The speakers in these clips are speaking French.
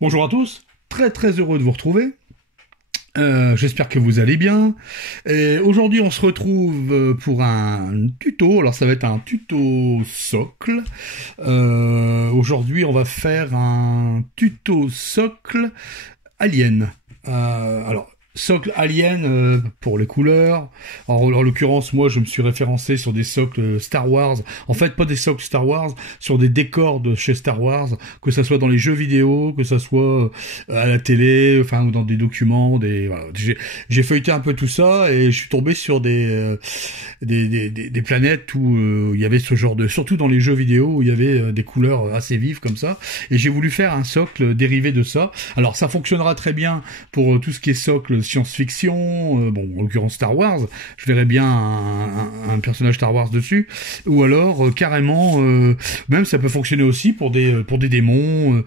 Bonjour à tous, très heureux de vous retrouver. J'espère que vous allez bien. Et aujourd'hui, on se retrouve pour un tuto. Alors, ça va être un tuto socle. Aujourd'hui, on va faire un tuto socle alien. Socle alien pour les couleurs. Alors, en l'occurrence, moi, je me suis référencé sur des socles Star Wars. En fait, pas des socles Star Wars, sur des décors de chez Star Wars, que ça soit dans les jeux vidéo, que ça soit à la télé, enfin, ou dans des documents. Voilà. J'ai feuilleté un peu tout ça et je suis tombé sur des planètes où il y avait ce genre de, surtout dans les jeux vidéo, où il y avait des couleurs assez vives comme ça. Et j'ai voulu faire un socle dérivé de ça. Alors, ça fonctionnera très bien pour tout ce qui est socle science-fiction, bon, en l'occurrence Star Wars, je verrais bien un personnage Star Wars dessus, ou alors carrément, même ça peut fonctionner aussi pour des démons,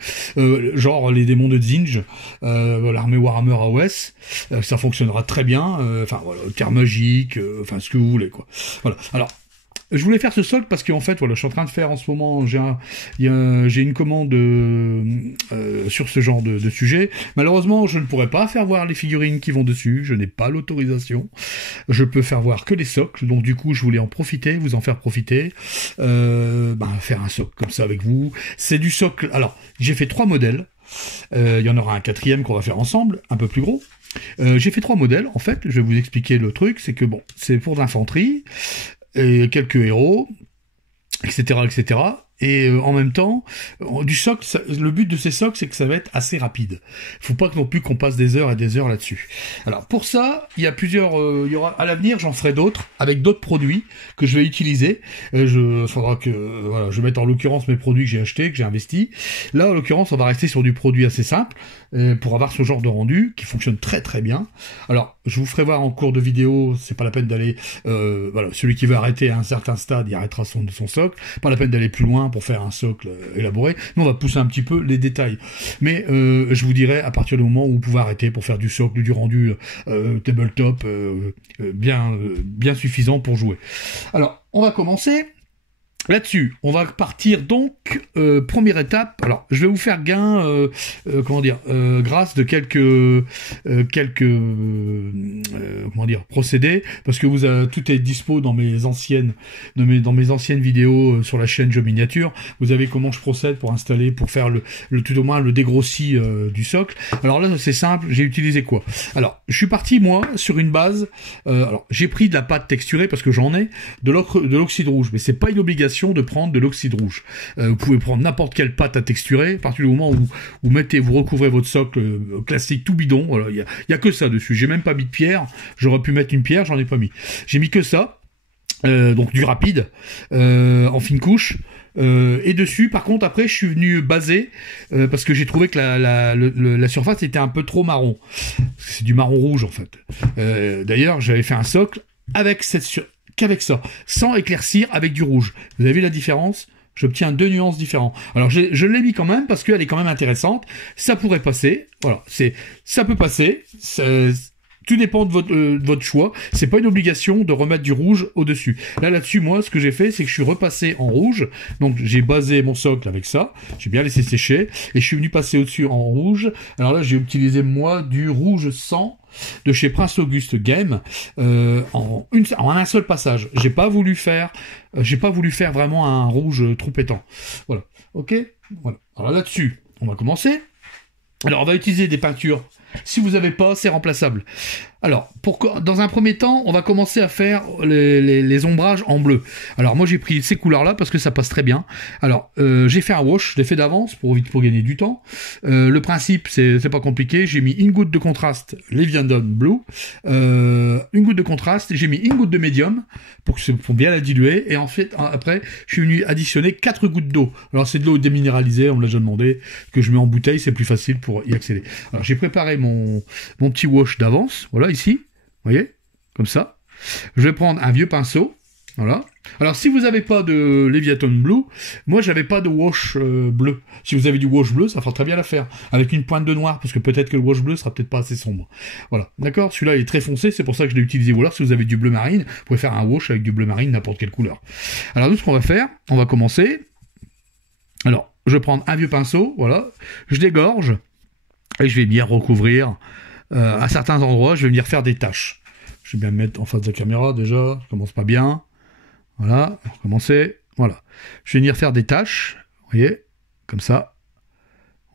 genre les démons de Zinj, l'armée Warhammer AOS, ça fonctionnera très bien, enfin voilà, terre magique, enfin ce que vous voulez quoi. Voilà. Alors, je voulais faire ce socle parce qu'en fait, voilà, je suis en train de faire en ce moment, j'ai une commande sur ce genre de sujet. Malheureusement, je ne pourrais pas faire voir les figurines qui vont dessus, je n'ai pas l'autorisation. Je peux faire voir que les socles, donc du coup, je voulais en profiter, vous en faire profiter, faire un socle comme ça avec vous. C'est du socle. Alors, j'ai fait 3 modèles. Il y en aura un 4e qu'on va faire ensemble, un peu plus gros. J'ai fait 3 modèles, en fait. Je vais vous expliquer le truc, c'est que bon, c'est pour l'infanterie. Et quelques héros, etc., etc. Et en même temps, du socle, le but de ces socles, c'est que ça va être assez rapide. Faut pas non plus qu'on passe des heures et des heures là-dessus. Alors pour ça, il y a plusieurs, il y aura à l'avenir, j'en ferai d'autres avec d'autres produits que je vais utiliser. Faudra que, voilà, je mette en l'occurrence mes produits que j'ai achetés, que j'ai investis. Là, en l'occurrence, on va rester sur du produit assez simple pour avoir ce genre de rendu qui fonctionne très bien. Alors, je vous ferai voir en cours de vidéo. C'est pas la peine d'aller, voilà, celui qui veut arrêter à un certain stade, il arrêtera son socle. Pas la peine d'aller plus loin pour faire un socle élaboré. Nous, on va pousser un petit peu les détails. Mais je vous dirai à partir du moment où vous pouvez arrêter pour faire du socle, du rendu tabletop bien suffisant pour jouer. Alors, on va commencer. Là-dessus, on va partir donc, première étape, alors je vais vous faire gain, grâce de quelques procédés, parce que tout est dispo dans mes anciennes vidéos sur la chaîne Jeux Miniature. Vous avez comment je procède pour installer, pour faire tout au moins le dégrossi du socle. Alors là, c'est simple, j'ai utilisé quoi? Alors, je suis parti, moi, sur une base, alors j'ai pris de la pâte texturée, parce que j'en ai, de l'oxyde rouge, mais c'est pas une obligation de prendre de l'oxyde rouge. Vous pouvez prendre n'importe quelle pâte à texturer, à partir du moment où vous recouvrez votre socle classique tout bidon, voilà, il y a que ça dessus. J'ai même pas mis de pierre, j'aurais pu mettre une pierre, j'en ai pas mis. J'ai mis que ça, donc du rapide, en fine couche. Et dessus, par contre, après, je suis venu baser parce que j'ai trouvé que la surface était un peu trop marron. C'est du marron rouge en fait. D'ailleurs, j'avais fait un socle qu'avec ça, sans éclaircir avec du rouge. Vous avez vu la différence? J'obtiens 2 nuances différentes. Alors je l'ai mis quand même parce qu'elle est quand même intéressante. Ça pourrait passer. Voilà, ça peut passer. Tout dépend de votre choix. C'est pas une obligation de remettre du rouge au-dessus. Là-dessus, moi, ce que j'ai fait, c'est que je suis repassé en rouge. Donc, j'ai basé mon socle avec ça. J'ai bien laissé sécher. Et je suis venu passer au-dessus en rouge. Alors là, j'ai utilisé, moi, du rouge 100 de chez Prince Auguste Game en un seul passage. J'ai pas voulu faire vraiment un rouge trop pétant. Voilà. Ok. Voilà. Alors là-dessus, on va commencer. Alors, on va utiliser des peintures. Si vous n'avez pas, c'est remplaçable. Alors, dans un premier temps, on va commencer à faire les ombrages en bleu. Alors, moi, j'ai pris ces couleurs-là parce que ça passe très bien. Alors, j'ai fait un wash, je l'ai fait d'avance pour gagner du temps. Le principe, c'est pas compliqué. J'ai mis une goutte de contraste, Leviathan Blue, une goutte de contraste, j'ai mis une goutte de médium pour bien la diluer. Et en fait, après, je suis venu additionner 4 gouttes d'eau. Alors, c'est de l'eau déminéralisée, on me l'a déjà demandé, que je mets en bouteille, c'est plus facile pour y accéder. Alors, j'ai préparé mon petit wash d'avance, voilà, ici, vous voyez, comme ça. Je vais prendre un vieux pinceau, voilà. Alors, si vous n'avez pas de Leviathan Blue, moi, j'avais pas de wash bleu. Si vous avez du wash bleu, ça fera très bien l'affaire, avec une pointe de noir, parce que peut-être que le wash bleu sera peut-être pas assez sombre. Voilà, d'accord. Celui-là est très foncé, c'est pour ça que je l'ai utilisé. Ou alors, si vous avez du bleu marine, vous pouvez faire un wash avec du bleu marine, n'importe quelle couleur. Alors, nous, ce qu'on va faire, on va commencer. Alors, je vais prendre un vieux pinceau, voilà, je dégorge. Et je vais bien recouvrir à certains endroits, je vais venir faire des tâches. Je vais bien me mettre en face de la caméra déjà, je commence pas bien. Voilà, on va recommencer. Voilà. Je vais venir faire des tâches, vous voyez, comme ça.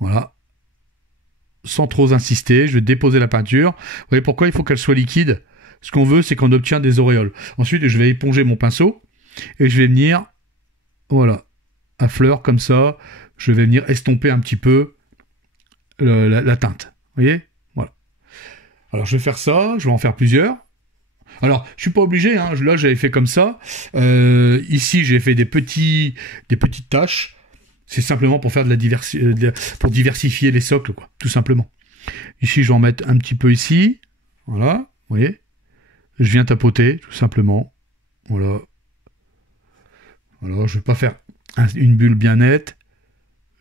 Voilà. Sans trop insister, je vais déposer la peinture. Vous voyez pourquoi il faut qu'elle soit liquide? Ce qu'on veut, c'est qu'on obtient des auréoles. Ensuite, je vais éponger mon pinceau et je vais venir, voilà, à fleur comme ça, je vais venir estomper un petit peu la teinte. Vous voyez? Voilà. Alors, je vais faire ça, je vais en faire plusieurs. Alors, je suis pas obligé, hein. Là j'avais fait comme ça. Ici, j'ai fait des petites taches. C'est simplement pour faire pour diversifier les socles, quoi, tout simplement. Ici, je vais en mettre un petit peu ici. Voilà, vous voyez. Je viens tapoter, tout simplement. Voilà. Voilà, je vais pas faire une bulle bien nette.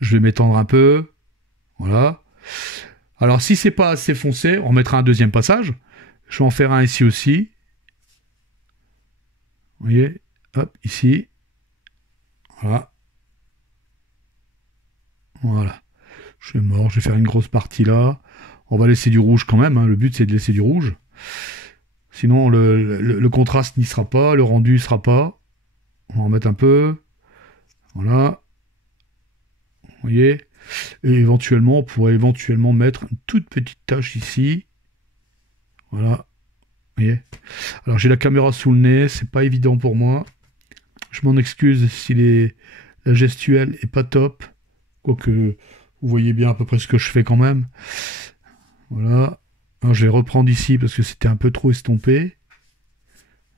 Je vais m'étendre un peu. Voilà. Alors, si c'est pas assez foncé, on mettra un deuxième passage. Je vais en faire un ici aussi. Vous voyez, hop, ici. Voilà. Voilà. Je suis mort, je vais faire une grosse partie là. On va laisser du rouge quand même, hein. Le but c'est de laisser du rouge. Sinon le contraste n'y sera pas, le rendu ne sera pas. On va en mettre un peu. Voilà. Vous voyez. Et éventuellement, on pourrait éventuellement mettre une toute petite tache ici. Voilà. Vous voyez. Alors j'ai la caméra sous le nez, c'est pas évident pour moi. Je m'en excuse si la gestuelle est pas top. Quoique vous voyez bien à peu près ce que je fais quand même. Voilà. Alors je vais reprendre ici parce que c'était un peu trop estompé.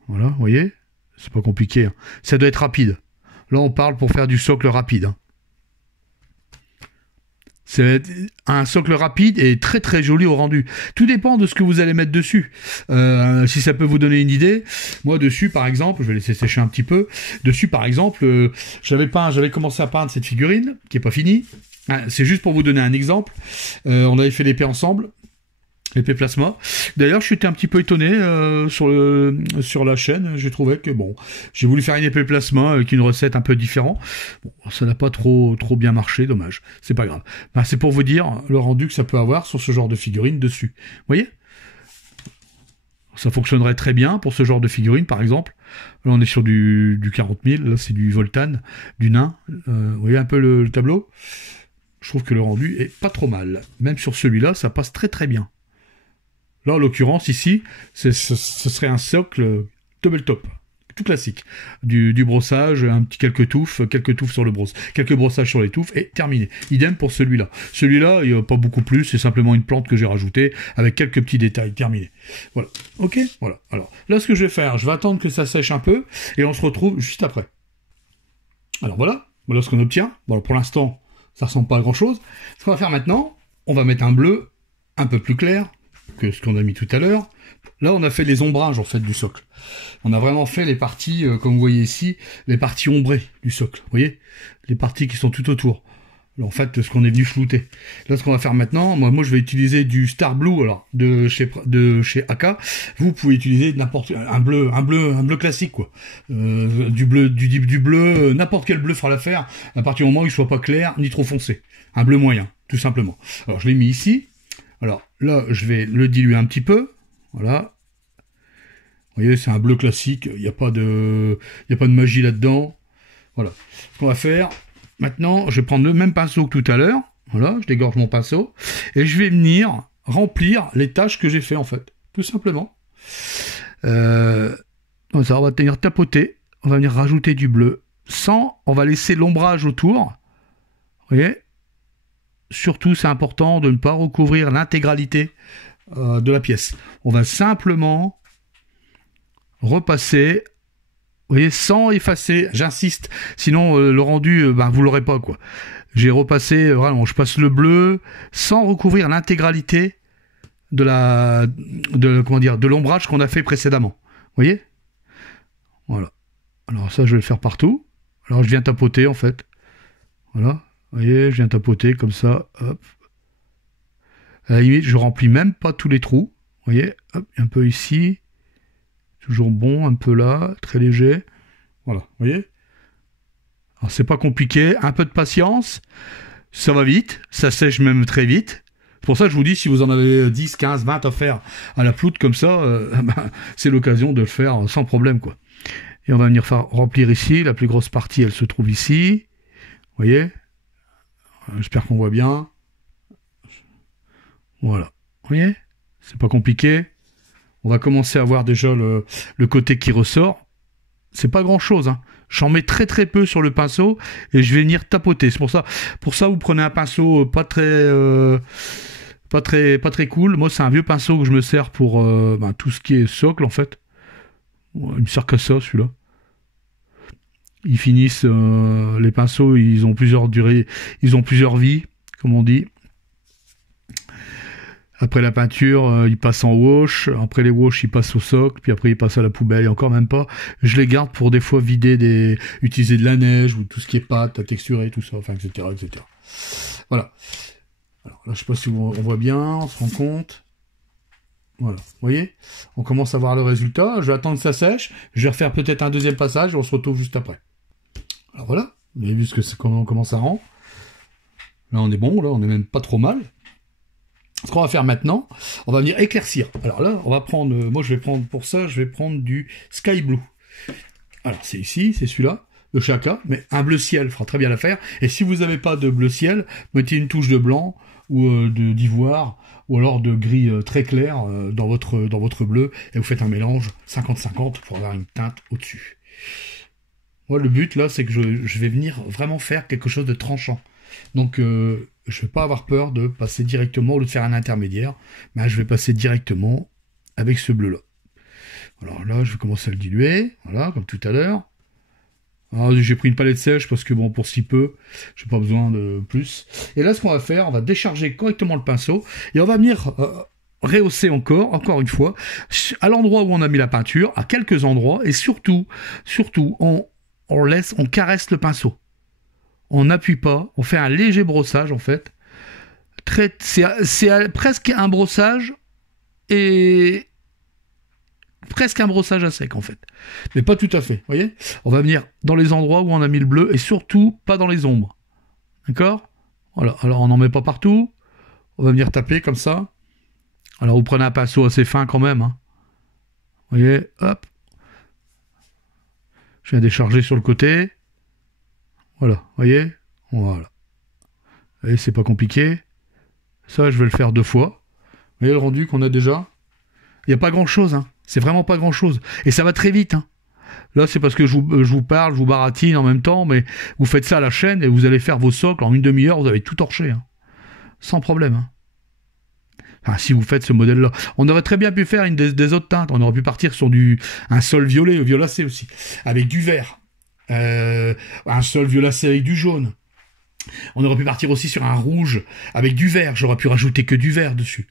Voilà, vous voyez. C'est pas compliqué, hein. Ça doit être rapide. Là on parle pour faire du socle rapide, hein. C'est un socle rapide et très très joli au rendu. Tout dépend de ce que vous allez mettre dessus. Si ça peut vous donner une idée, moi dessus par exemple, je vais laisser sécher un petit peu. Dessus par exemple, j'avais commencé à peindre cette figurine qui est pas finie. C'est juste pour vous donner un exemple. On avait fait l'épée ensemble. L'épée plasma. D'ailleurs, je suis un petit peu étonné sur la chaîne. J'ai trouvé que bon, j'ai voulu faire une épée plasma avec une recette un peu différente. Bon, ça n'a pas trop bien marché, dommage. C'est pas grave. Ben, c'est pour vous dire le rendu que ça peut avoir sur ce genre de figurine dessus. Vous voyez? Ça fonctionnerait très bien pour ce genre de figurine, par exemple. Là, on est sur du 40 000. Là, c'est du Voltan, du nain. Vous voyez un peu le tableau? Je trouve que le rendu est pas trop mal. Même sur celui-là, ça passe très très bien. Là, en l'occurrence, ici, ce serait un socle double top, tout classique. Du brossage, quelques touffes sur le brosse, quelques brossages sur les touffes, et terminé. Idem pour celui-là. Celui-là, il n'y a pas beaucoup plus, c'est simplement une plante que j'ai rajoutée, avec quelques petits détails, terminé. Voilà. Ok? Voilà. Alors, là, ce que je vais faire, je vais attendre que ça sèche un peu, et on se retrouve juste après. Alors voilà ce qu'on obtient. Bon, pour l'instant, ça ressemble pas à grand-chose. Ce qu'on va faire maintenant, on va mettre un bleu un peu plus clair que ce qu'on a mis tout à l'heure. Là, on a fait les ombrages, en fait, du socle. On a vraiment fait les parties, comme vous voyez ici, les parties ombrées du socle. Vous voyez? Les parties qui sont tout autour. Alors, en fait, ce qu'on est venu flouter. Là, ce qu'on va faire maintenant, moi, je vais utiliser du Star Blue, alors, de chez AK. Vous pouvez utiliser un bleu classique, quoi. Du bleu, n'importe quel bleu fera l'affaire, à partir du moment où il soit pas clair, ni trop foncé. Un bleu moyen, tout simplement. Alors, je l'ai mis ici. Alors là, je vais le diluer un petit peu. Voilà. Vous voyez, c'est un bleu classique. Il n'y a pas de magie là-dedans. Voilà. Ce qu'on va faire, maintenant, je vais prendre le même pinceau que tout à l'heure. Voilà, je dégorge mon pinceau. Et je vais venir remplir les tâches que j'ai fait, en fait. Tout simplement. Ça, on va venir tapoter. On va venir rajouter du bleu. On va laisser l'ombrage autour. Vous voyez ? Surtout, c'est important de ne pas recouvrir l'intégralité de la pièce. On va simplement repasser, vous voyez, sans effacer, j'insiste, sinon le rendu, vous l'aurez pas, quoi. J'ai repassé, vraiment, je passe le bleu sans recouvrir l'intégralité de l'ombrage qu'on a fait précédemment. Vous voyez? Voilà. Alors ça, je vais le faire partout. Alors je viens tapoter, en fait. Voilà. Vous voyez, je viens tapoter comme ça, hop. À la limite, je remplis même pas tous les trous. Vous voyez, hop, un peu ici. Toujours bon, un peu là, très léger. Voilà, vous voyez. Alors, c'est pas compliqué, un peu de patience. Ça va vite, ça sèche même très vite. C'est pour ça que je vous dis, si vous en avez 10, 15, 20 à faire à la ploute comme ça, c'est l'occasion de le faire sans problème, quoi. Et on va venir faire remplir ici. La plus grosse partie, elle se trouve ici. Vous voyez? J'espère qu'on voit bien. Voilà. Vous voyez? C'est pas compliqué. On va commencer à voir déjà le côté qui ressort. C'est pas grand chose, hein. J'en mets très très peu sur le pinceau et je vais venir tapoter. C'est pour ça vous prenez un pinceau pas très cool. Moi c'est un vieux pinceau que je me sers pour tout ce qui est socle en fait. Il me sert qu'à ça celui-là. Ils finissent les pinceaux, ils ont plusieurs durées, ils ont plusieurs vies, comme on dit. Après la peinture, ils passent en wash. Après les wash, ils passent au socle. Puis après, ils passent à la poubelle. Et encore même pas. Je les garde pour des fois utiliser de la neige ou tout ce qui est pâte à texturer, tout ça, enfin, etc., etc. Voilà. Alors là, je sais pas si on voit bien, on se rend compte. Voilà. Vous voyez? On commence à voir le résultat. Je vais attendre que ça sèche. Je vais refaire peut-être un deuxième passage et on se retrouve juste après. Alors voilà. Vous avez vu comment ça rend. Là, on est bon. Là, on est même pas trop mal. Ce qu'on va faire maintenant, on va venir éclaircir. Alors là, on va prendre, moi je vais prendre pour ça, je vais prendre du Sky Blue. Alors c'est ici, c'est celui-là, de Chaka, mais un bleu ciel fera très bien l'affaire. Et si vous n'avez pas de bleu ciel, mettez une touche de blanc ou d'ivoire ou alors de gris très clair dans votre bleu et vous faites un mélange 50-50 pour avoir une teinte au-dessus. Moi le but là, c'est que je vais venir vraiment faire quelque chose de tranchant. Donc je ne vais pas avoir peur de passer directement, au lieu de faire un intermédiaire, mais je vais passer directement avec ce bleu-là. Alors là, je vais commencer à le diluer, voilà, comme tout à l'heure. Alors j'ai pris une palette sèche parce que bon, pour si peu, je n'ai pas besoin de plus. Et là, ce qu'on va faire, on va décharger correctement le pinceau et on va venir rehausser encore une fois, à l'endroit où on a mis la peinture, à quelques endroits, et surtout, on caresse le pinceau. On n'appuie pas, on fait un léger brossage en fait. C'est presque un brossage et presque un brossage à sec en fait. Mais pas tout à fait, vous voyez? On va venir dans les endroits où on a mis le bleu et surtout pas dans les ombres. D'accord? Voilà, alors on n'en met pas partout. On va venir taper comme ça. Alors vous prenez un pinceau assez fin quand même. Hein. Vous voyez? Hop. Je viens décharger sur le côté. Voilà, vous voyez? Voilà. Et c'est pas compliqué. Ça, je vais le faire 2 fois. Vous voyez le rendu qu'on a déjà? Il n'y a pas grand-chose, hein. C'est vraiment pas grand-chose. Et ça va très vite, hein. Là, c'est parce que je vous parle, je vous baratine en même temps, mais vous faites ça à la chaîne et vous allez faire vos socles en une demi-heure, vous avez tout torché, hein. Sans problème, hein. Enfin, si vous faites ce modèle-là. On aurait très bien pu faire des autres teintes. On aurait pu partir sur un sol violet, violacé aussi, avec du vert. Un sol violacé avec du jaune. On aurait pu partir aussi sur un rouge avec du vert. J'aurais pu rajouter que du vert dessus.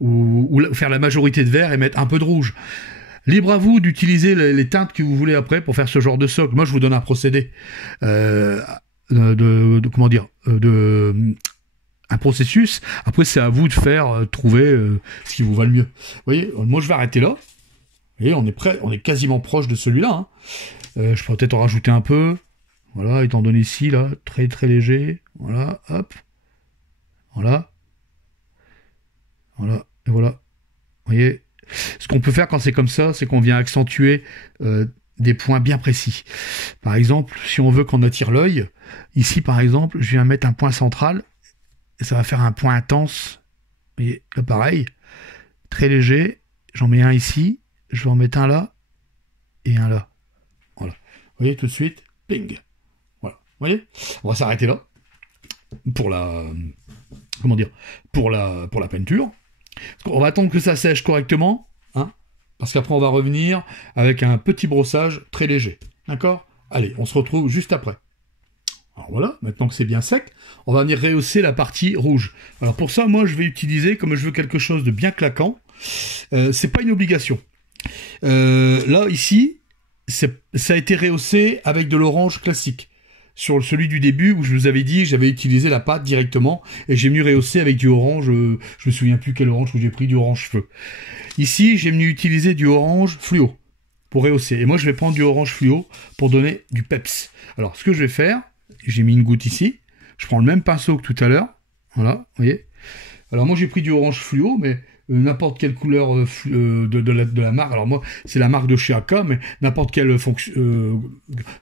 Ou faire la majorité de vert et mettre un peu de rouge. Libre à vous d'utiliser les teintes que vous voulez après pour faire ce genre de socle. Moi, je vous donne un procédé. Comment dire, un processus. Après, c'est à vous de faire trouver ce qui vous va le mieux. Vous voyez, moi, je vais arrêter là. Et on est prêt, on est quasiment proche de celui-là. Hein. Je pourrais peut-être en rajouter un peu. Voilà, étant donné ici, là, très très léger. Voilà, hop. Voilà. Voilà, et voilà. Vous voyez, ce qu'on peut faire quand c'est comme ça, c'est qu'on vient accentuer des points bien précis. Par exemple, si on veut qu'on attire l'œil, ici par exemple, je viens mettre un point central, et ça va faire un point intense. Vous voyez, là pareil, très léger. J'en mets un ici, je vais en mettre un là, et un là. Voilà. Vous voyez, tout de suite, ping. Voilà. Vous voyez, on va s'arrêter là pour la, comment dire, pour la peinture. On va attendre que ça sèche correctement, hein, parce qu'après on va revenir avec un petit brossage très léger. D'accord? Allez, on se retrouve juste après. Alors voilà, maintenant que c'est bien sec, on va venir rehausser la partie rouge. Alors pour ça, moi je vais utiliser, comme je veux quelque chose de bien claquant, c'est pas une obligation. Là, ici, ça a été rehaussé avec de l'orange classique. Sur celui du début où je vous avais dit, j'avais utilisé la pâte directement et j'ai venu rehausser avec du orange, je me souviens plus quel orange que j'ai pris, du orange feu. Ici, j'ai venu utiliser du orange fluo pour rehausser. Et moi, je vais prendre du orange fluo pour donner du peps. Alors, ce que je vais faire, j'ai mis une goutte ici, je prends le même pinceau que tout à l'heure, voilà, vous voyez, Alors moi j'ai pris du orange fluo, mais n'importe quelle couleur de la marque. Alors moi c'est la marque de chez AK, mais n'importe quelle fonction.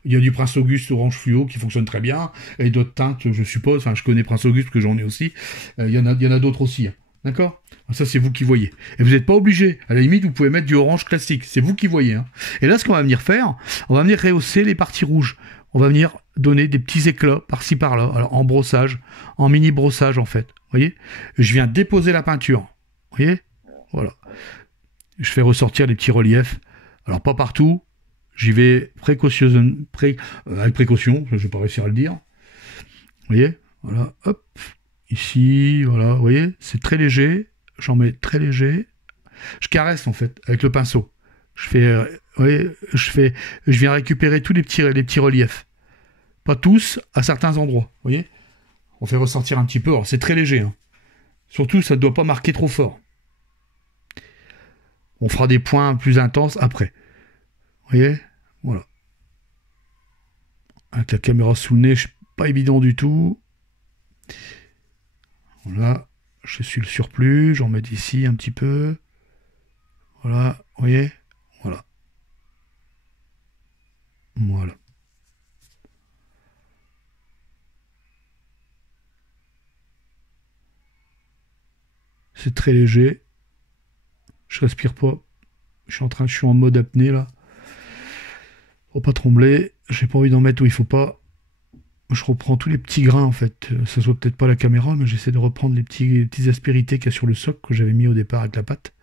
Il y a du Prince Auguste orange fluo qui fonctionne très bien, et d'autres teintes, je suppose. Enfin, je connais Prince Auguste parce que j'en ai aussi. Il y en a d'autres aussi. Hein. D'accord? Ça, c'est vous qui voyez. Et vous n'êtes pas obligé. À la limite, vous pouvez mettre du orange classique. C'est vous qui voyez. Hein. Et là, ce qu'on va venir faire, on va venir rehausser les parties rouges. On va venir donner des petits éclats par-ci par-là. Alors, en brossage, en mini brossage, en fait. Vous voyez? Je viens déposer la peinture. Vous voyez? Voilà. Je fais ressortir les petits reliefs. Alors, pas partout. J'y vais avec précaution. Je vais pas réussir à le dire. Vous voyez? Voilà. Hop. Ici, voilà. Vous voyez? C'est très léger. J'en mets très léger. Je caresse en fait avec le pinceau. Je viens récupérer tous les petits reliefs. Pas tous, à certains endroits. Vous voyez? On fait ressortir un petit peu. Alors c'est très léger. Hein. Surtout, ça ne doit pas marquer trop fort. On fera des points plus intenses après. Vous voyez? Voilà. Avec la caméra sous le nez, je suis pas évident du tout. Voilà. Je suis le surplus, j'en mets d'ici un petit peu. Voilà, vous voyez? Voilà. Voilà. C'est très léger. Je respire pas. Je suis en mode apnée là. Faut pas trembler. J'ai pas envie d'en mettre où il faut pas. Je reprends tous les petits grains en fait. Ça se voit peut-être pas la caméra, mais j'essaie de reprendre les petites aspérités qu'il y a sur le socle que j'avais mis au départ avec la pâte.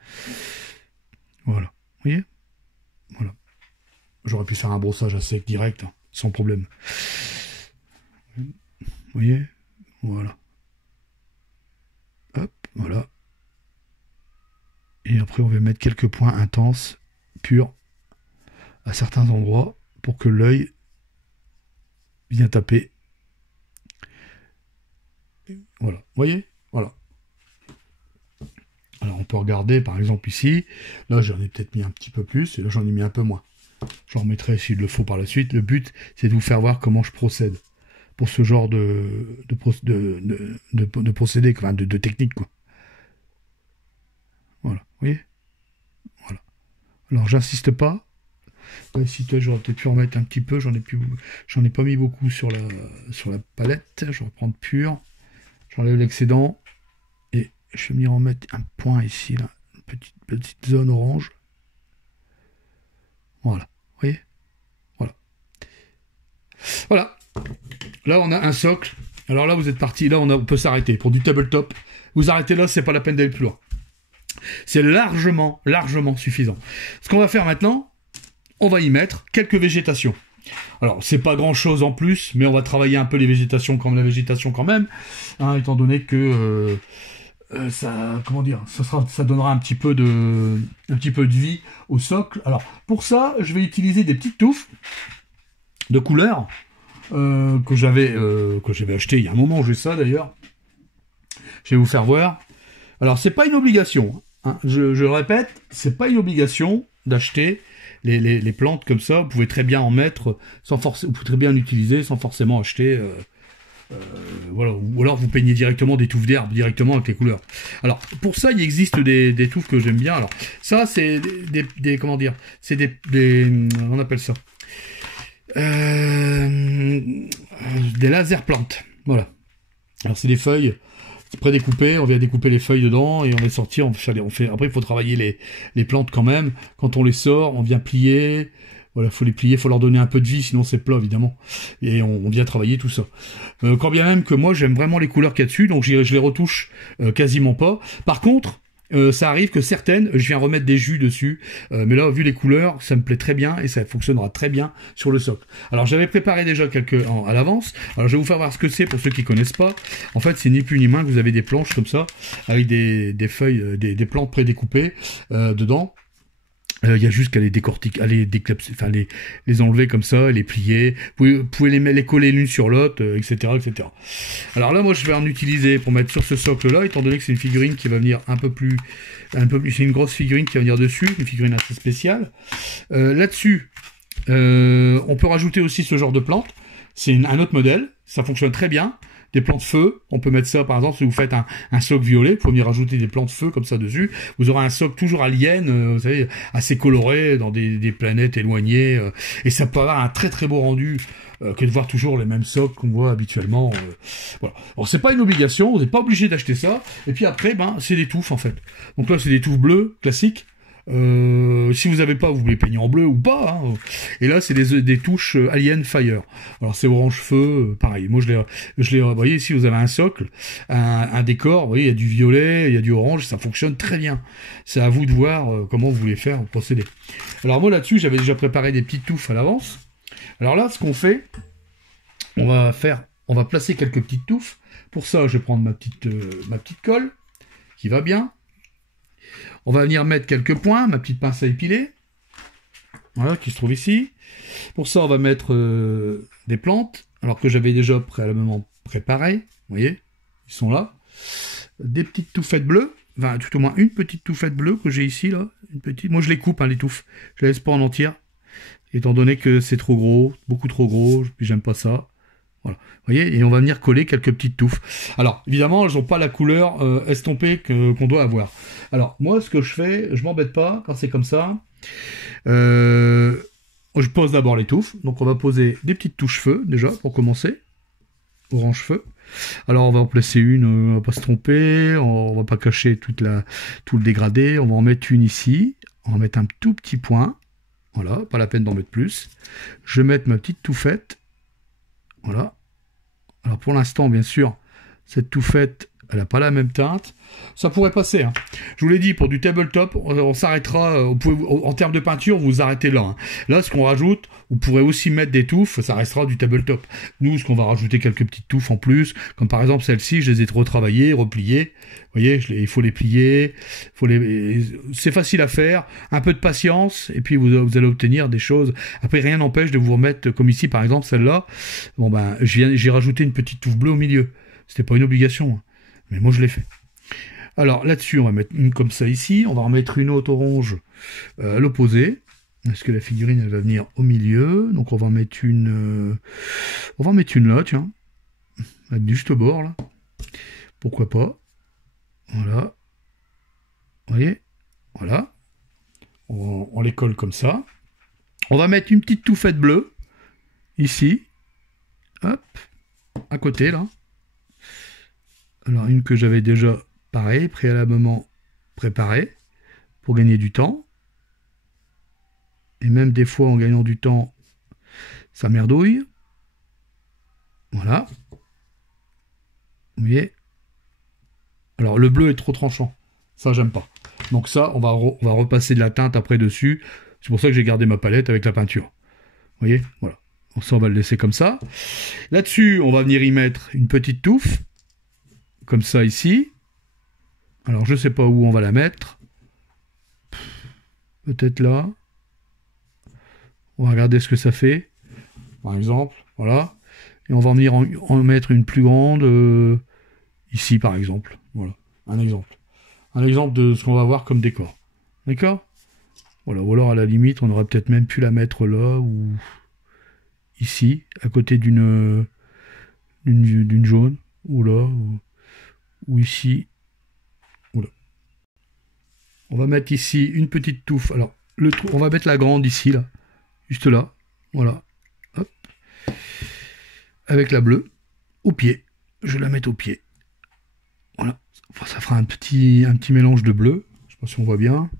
Voilà. Vous voyez? Voilà. J'aurais pu faire un brossage à sec direct, hein, sans problème. Vous voyez? Voilà. Hop, voilà. Et après, on va mettre quelques points intenses, purs, à certains endroits, pour que l'œil vienne taper. Voilà, vous voyez? Voilà. Alors on peut regarder par exemple ici, là j'en ai peut-être mis un petit peu plus, et là j'en ai mis un peu moins. J'en remettrai s'il le faut par la suite. Le but c'est de vous faire voir comment je procède pour ce genre de procédé, enfin de technique quoi. Voilà, vous voyez? Voilà. Alors j'insiste pas. Ici j'aurais peut-être pu en mettre un petit peu, j'en ai pas mis beaucoup sur la palette. Je vais reprendre pur. J'enlève l'excédent et je vais venir en mettre un point ici, là, une petite zone orange. Voilà, vous voyez? Voilà. Voilà. Là, on a un socle. Alors là, vous êtes parti. Là, on peut s'arrêter. Pour du tabletop, vous arrêtez là, c'est pas la peine d'aller plus loin. C'est largement suffisant. Ce qu'on va faire maintenant, on va y mettre quelques végétations. Alors, c'est pas grand-chose en plus, mais on va travailler un peu la végétation quand même, hein, étant donné que ça, comment dire, ça donnera un petit peu de vie au socle. Alors, pour ça, je vais utiliser des petites touffes de couleurs que j'avais acheté il y a un moment. J'ai ça d'ailleurs. Je vais vous faire voir. Alors, c'est pas une obligation. Hein. Je le répète, c'est pas une obligation d'acheter les plantes comme ça. Vous pouvez très bien en mettre vous pouvez très bien l'utiliser sans forcément acheter. Voilà. Ou alors vous peignez directement des touffes d'herbe directement avec les couleurs. Alors pour ça, il existe des touffes que j'aime bien. Alors ça, c'est des comment dire, c'est des on appelle ça des laser plantes. Voilà. Alors c'est des feuilles prédécoupées, on vient découper les feuilles dedans et on les sortir, après il faut travailler les plantes quand même. Quand on les sort, on vient plier, voilà, faut les plier, faut leur donner un peu de vie, sinon c'est plat évidemment. Et on vient travailler tout ça. Quand bien même que moi j'aime vraiment les couleurs qu'il y a dessus, donc je les retouche quasiment pas. Par contre, ça arrive que certaines, je viens remettre des jus dessus, mais là, vu les couleurs, ça me plaît très bien et ça fonctionnera très bien sur le socle. Alors, j'avais préparé déjà quelques à l'avance. Alors, je vais vous faire voir ce que c'est pour ceux qui connaissent pas. En fait, c'est ni plus ni moins que vous avez des planches comme ça, avec des feuilles, des plantes prédécoupées dedans. Il y a juste qu'à les décortiquer, à les déclapser, enfin les enlever comme ça, les plier. Vous pouvez les coller l'une sur l'autre, etc., etc. Alors là, moi, je vais en utiliser pour mettre sur ce socle-là, étant donné que c'est une figurine qui va venir un peu plus, c'est une grosse figurine qui va venir dessus, une figurine assez spéciale. Là-dessus, on peut rajouter aussi ce genre de plante. C'est un autre modèle, ça fonctionne très bien. des plants de feu. On peut mettre ça, par exemple, si vous faites un socle violet, vous pouvez venir rajouter des plants de feu comme ça dessus. Vous aurez un socle toujours alien, vous savez, assez coloré, dans des planètes éloignées. Et ça peut avoir un très très beau rendu que de voir toujours les mêmes socles qu'on voit habituellement. Voilà. Alors c'est pas une obligation, vous n'êtes pas obligé d'acheter ça. Et puis après, ben c'est des touffes en fait. Donc là c'est des touffes bleues classiques. Si vous n'avez pas, vous les peignez en bleu ou pas. Hein. Et là, c'est des touches Alien Fire. Alors c'est orange feu, pareil. Moi, vous voyez, ici, vous avez un socle, un décor. Vous voyez, il y a du violet, il y a du orange. Ça fonctionne très bien. C'est à vous de voir comment vous voulez faire procéder. Alors moi, là-dessus, j'avais déjà préparé des petites touffes à l'avance. Alors là, ce qu'on fait, on va placer quelques petites touffes. Pour ça, je vais prendre ma petite colle qui va bien. On va venir mettre quelques points, ma petite pince à épiler, voilà, qui se trouve ici. Pour ça, on va mettre des plantes, alors que j'avais déjà préalablement préparé, vous voyez, ils sont là. Des petites touffettes bleues, enfin, tout au moins une petite touffette bleue que j'ai ici, là, une petite. Moi, je les coupe, hein, les touffes, je les laisse pas en entière, étant donné que c'est trop gros, beaucoup trop gros, puis j'aime pas ça. Voilà, vous voyez, et on va venir coller quelques petites touffes. Alors, évidemment, elles n'ont pas la couleur estompée qu'on doit avoir. Alors, moi, ce que je fais, je m'embête pas quand c'est comme ça. Je pose d'abord les touffes. Donc, on va poser des petites touches feu, déjà, pour commencer. Orange feu. Alors, on va en placer une, on va pas se tromper, on va pas cacher tout le dégradé. On va en mettre une ici. On va mettre un tout petit point. Voilà, pas la peine d'en mettre plus. Je vais mettre ma petite touffette. Voilà. Alors pour l'instant, bien sûr, cette touffette, elle n'a pas la même teinte. Ça pourrait passer. Hein. Je vous l'ai dit, pour du tabletop, on s'arrêtera. En termes de peinture, vous arrêtez là. Hein. Là, ce qu'on rajoute, vous pourrez aussi mettre des touffes, ça restera du tabletop. Nous, ce qu'on va rajouter quelques petites touffes en plus, comme par exemple celle-ci, je les ai retravaillées, repliées. Vous voyez, il faut les plier. C'est facile à faire. Un peu de patience, et puis vous allez obtenir des choses. Après, rien n'empêche de vous remettre, comme ici, par exemple, celle-là. Bon ben, j'ai rajouté une petite touffe bleue au milieu. C'était pas une obligation, hein. Mais moi, je l'ai fait. Alors là-dessus, on va mettre une comme ça ici. On va en mettre une autre orange à l'opposé. Est-ce que la figurine, elle va venir au milieu? Donc on va en mettre une... on va en mettre une là, tiens. Juste au bord, là. Pourquoi pas. Voilà. Vous voyez? Voilà. On les colle comme ça. On va mettre une petite touffette bleue. Ici. Hop. À côté, là. Alors, une que j'avais déjà, pareil, préalablement préparée, pour gagner du temps. Et même des fois, en gagnant du temps, ça merdouille. Voilà. Vous voyez? Alors, le bleu est trop tranchant. Ça, j'aime pas. Donc ça, on va repasser de la teinte après dessus. C'est pour ça que j'ai gardé ma palette avec la peinture. Vous voyez? Voilà. Donc ça, on va le laisser comme ça. Là-dessus, on va venir y mettre une petite touffe. Comme ça, ici. Alors, je sais pas où on va la mettre. Peut-être là. On va regarder ce que ça fait. Par exemple, voilà. Et on va venir en mettre une plus grande ici, par exemple. Voilà, un exemple. Un exemple de ce qu'on va voir comme décor. D'accord? Voilà, ou alors à la limite, on aurait peut-être même pu la mettre là, ou ici, à côté d'une jaune, ou là, ou ici. Oula. On va mettre ici une petite touffe. Alors, on va mettre la grande ici, là. Juste là. Voilà. Hop. Avec la bleue. Au pied. Je vais la mettre au pied. Voilà. Enfin, ça fera un petit mélange de bleu. Je sais pas si on voit bien.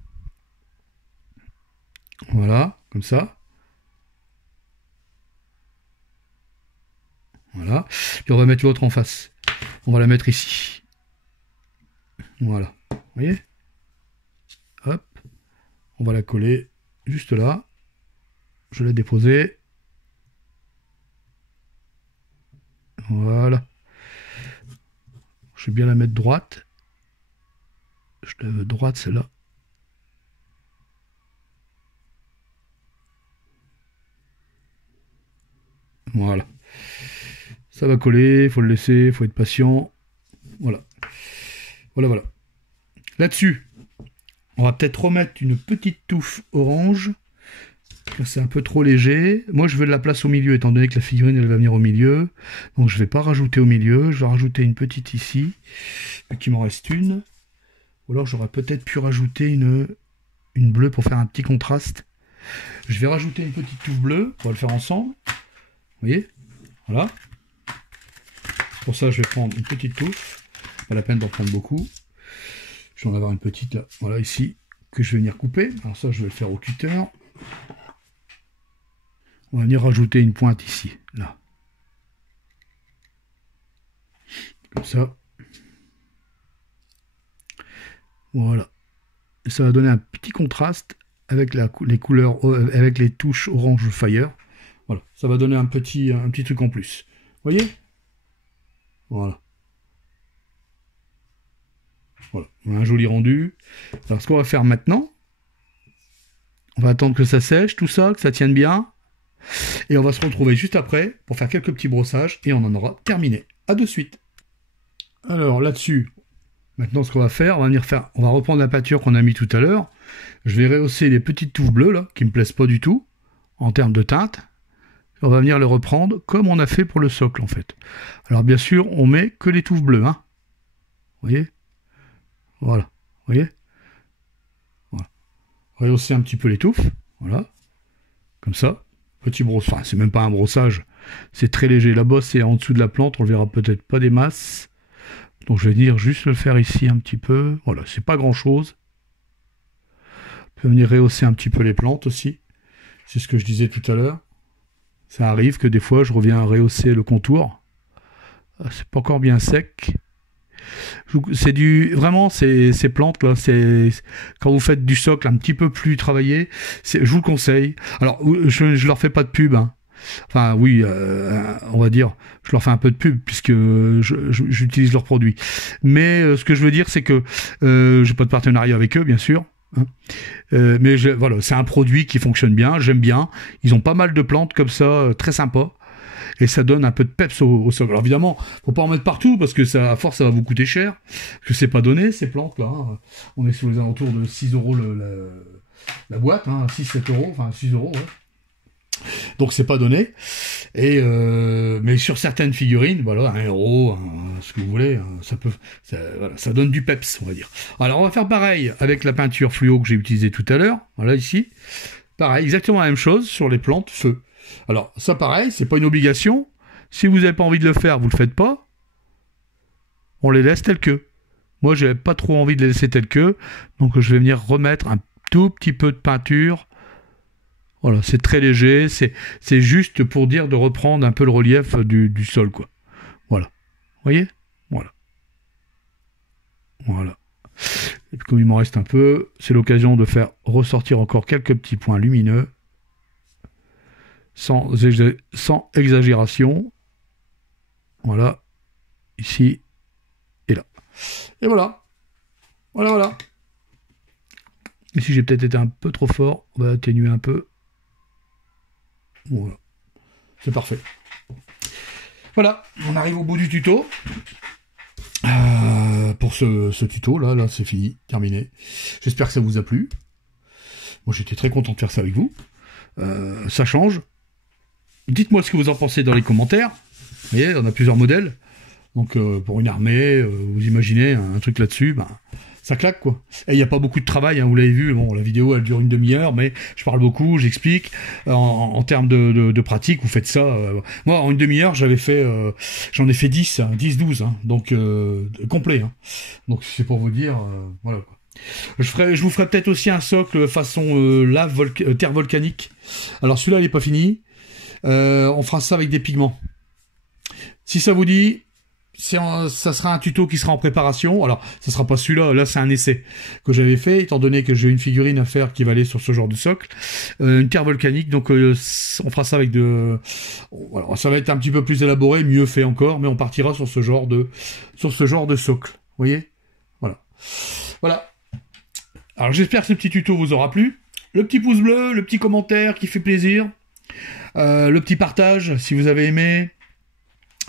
Voilà. Comme ça. Voilà. Puis on va mettre l'autre en face. On va la mettre ici. Voilà. Vous voyez? Hop. On va la coller juste là. Je vais la déposer. Voilà. Je vais bien la mettre droite. Je la veux droite, celle-là. Voilà. Ça va coller, il faut le laisser, il faut être patient. Voilà. Voilà, voilà. Là-dessus, on va peut-être remettre une petite touffe orange. C'est un peu trop léger. Moi, je veux de la place au milieu, étant donné que la figurine, elle va venir au milieu. Donc, je vais pas rajouter au milieu. Je vais rajouter une petite ici, qui m'en reste une. Ou alors, j'aurais peut-être pu rajouter une bleue pour faire un petit contraste. Je vais rajouter une petite touffe bleue. On va le faire ensemble. Vous voyez? Voilà. Pour ça, je vais prendre une petite touffe. Pas la peine d'en prendre beaucoup. Je vais en avoir une petite là. Voilà, ici, que je vais venir couper. Alors ça, je vais le faire au cutter. On va venir rajouter une pointe ici, là. Comme ça. Voilà. Et ça va donner un petit contraste avec les couleurs, avec les touches orange fire. Voilà. Ça va donner un petit truc en plus. Vous voyez? Voilà. Voilà. On a un joli rendu. Alors, ce qu'on va faire maintenant, on va attendre que ça sèche, tout ça, que ça tienne bien. Et on va se retrouver juste après pour faire quelques petits brossages et on en aura terminé. À de suite. Alors là-dessus, maintenant ce qu'on va faire, on va reprendre la peinture qu'on a mis tout à l'heure. Je vais rehausser les petites touffes bleues là, qui me plaisent pas du tout, en termes de teinte. On va venir les reprendre comme on a fait pour le socle en fait. Alors bien sûr, on met que les touffes bleues, hein. Vous voyez? Voilà. Vous voyez? Voilà. Rehausser un petit peu les touffes. Voilà. Comme ça. Petit brossage, enfin c'est même pas un brossage, c'est très léger. La bosse est en dessous de la plante, on le verra peut-être pas des masses. Donc je vais venir juste le faire ici un petit peu. Voilà, c'est pas grand chose. On peut venir rehausser un petit peu les plantes aussi. C'est ce que je disais tout à l'heure. Ça arrive que des fois je reviens à rehausser le contour. C'est pas encore bien sec. C'est vraiment ces plantes là, c'est quand vous faites du socle un petit peu plus travaillé, je vous le conseille. Alors je leur fais pas de pub, hein. Enfin oui, on va dire, je leur fais un peu de pub puisque j'utilise leurs produits. Mais ce que je veux dire, c'est que j'ai pas de partenariat avec eux, bien sûr. Hein. Mais voilà, c'est un produit qui fonctionne bien, j'aime bien. Ils ont pas mal de plantes comme ça, très sympas. Et ça donne un peu de peps au socle. Alors évidemment, faut pas en mettre partout parce que ça, à force, ça va vous coûter cher. Parce que c'est pas donné ces plantes là. Hein. On est sur les alentours de 6 euros la boîte, hein, 6-7 euros, enfin 6 euros. Ouais. Donc c'est pas donné. Et mais sur certaines figurines, voilà, 1 euro, ce que vous voulez, voilà, ça donne du peps, on va dire. Alors on va faire pareil avec la peinture fluo que j'ai utilisée tout à l'heure. Voilà ici, pareil, exactement la même chose sur les plantes feu. Alors, ça pareil, c'est pas une obligation. Si vous n'avez pas envie de le faire, vous le faites pas. On les laisse tels que. Moi, j'ai pas trop envie de les laisser tels que. Donc, je vais venir remettre un tout petit peu de peinture. Voilà, c'est très léger. C'est juste pour dire de reprendre un peu le relief du sol, quoi. Voilà. Vous voyez? Voilà. Voilà. Et puis, comme il m'en reste un peu, c'est l'occasion de faire ressortir encore quelques petits points lumineux. Sans exagération. Voilà. Ici et là. Et voilà. Voilà. Ici, j'ai peut-être été un peu trop fort. On va atténuer un peu. Voilà. C'est parfait. Voilà. On arrive au bout du tuto. Pour ce tuto, là, c'est fini. Terminé. J'espère que ça vous a plu. Moi, j'étais très content de faire ça avec vous. Ça change. Dites-moi ce que vous en pensez dans les commentaires. Vous voyez, on a plusieurs modèles. Donc pour une armée, vous imaginez un truc là-dessus, ben, ça claque quoi. Et il n'y a pas beaucoup de travail, hein, vous l'avez vu. Bon, la vidéo elle dure une demi-heure, mais je parle beaucoup, j'explique. En termes de pratique, vous faites ça. Moi, en une demi-heure, j'en ai fait 10, 12, hein, donc complet. Hein. Donc c'est pour vous dire, voilà quoi. Je vous ferai peut-être aussi un socle façon terre volcanique. Alors celui-là il est pas fini. On fera ça avec des pigments. Si ça vous dit, ça sera un tuto qui sera en préparation. Alors ça sera pas celui-là, là c'est un essai que j'avais fait, étant donné que j'ai une figurine à faire qui va aller sur ce genre de socle, une terre volcanique. Donc on fera ça avec voilà, ça va être un petit peu plus élaboré, mieux fait encore, mais on partira sur ce genre de socle. Vous voyez, voilà. Alors j'espère que ce petit tuto vous aura plu. Le petit pouce bleu, le petit commentaire qui fait plaisir, le petit partage si vous avez aimé.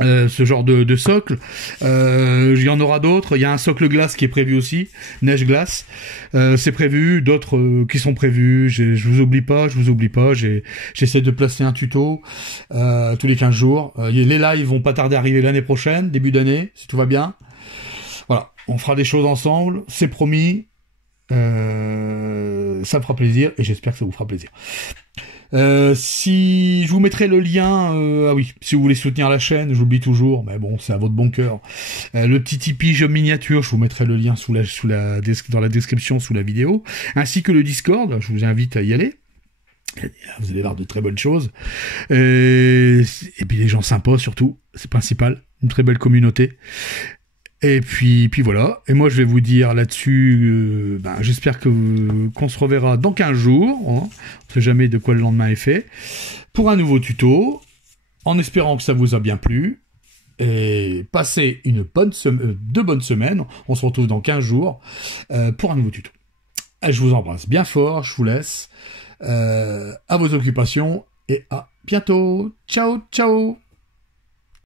ce genre de socle. Il y en aura d'autres. Il y a un socle glace qui est prévu aussi, neige glace. C'est prévu, d'autres qui sont prévus. Je vous oublie pas. J'essaie de placer un tuto tous les 15 jours. Les lives vont pas tarder à arriver l'année prochaine, début d'année, si tout va bien. Voilà, on fera des choses ensemble, c'est promis. Ça me fera plaisir et j'espère que ça vous fera plaisir. Si je vous mettrai le lien, ah oui, si vous voulez soutenir la chaîne, j'oublie toujours, mais bon, c'est à votre bon cœur. Le petit Tipeee jeu miniature, je vous mettrai le lien dans la description sous la vidéo, ainsi que le Discord, je vous invite à y aller. Vous allez voir de très bonnes choses. Et puis des gens sympas surtout, c'est principal, une très belle communauté. Et puis voilà. Et moi, je vais vous dire là-dessus, j'espère qu'on se reverra dans 15 jours. Hein. On ne sait jamais de quoi le lendemain est fait. Pour un nouveau tuto. En espérant que ça vous a bien plu. Et passez deux bonnes semaines. On se retrouve dans 15 jours pour un nouveau tuto. Je vous embrasse bien fort. Je vous laisse à vos occupations. Et à bientôt. Ciao, ciao.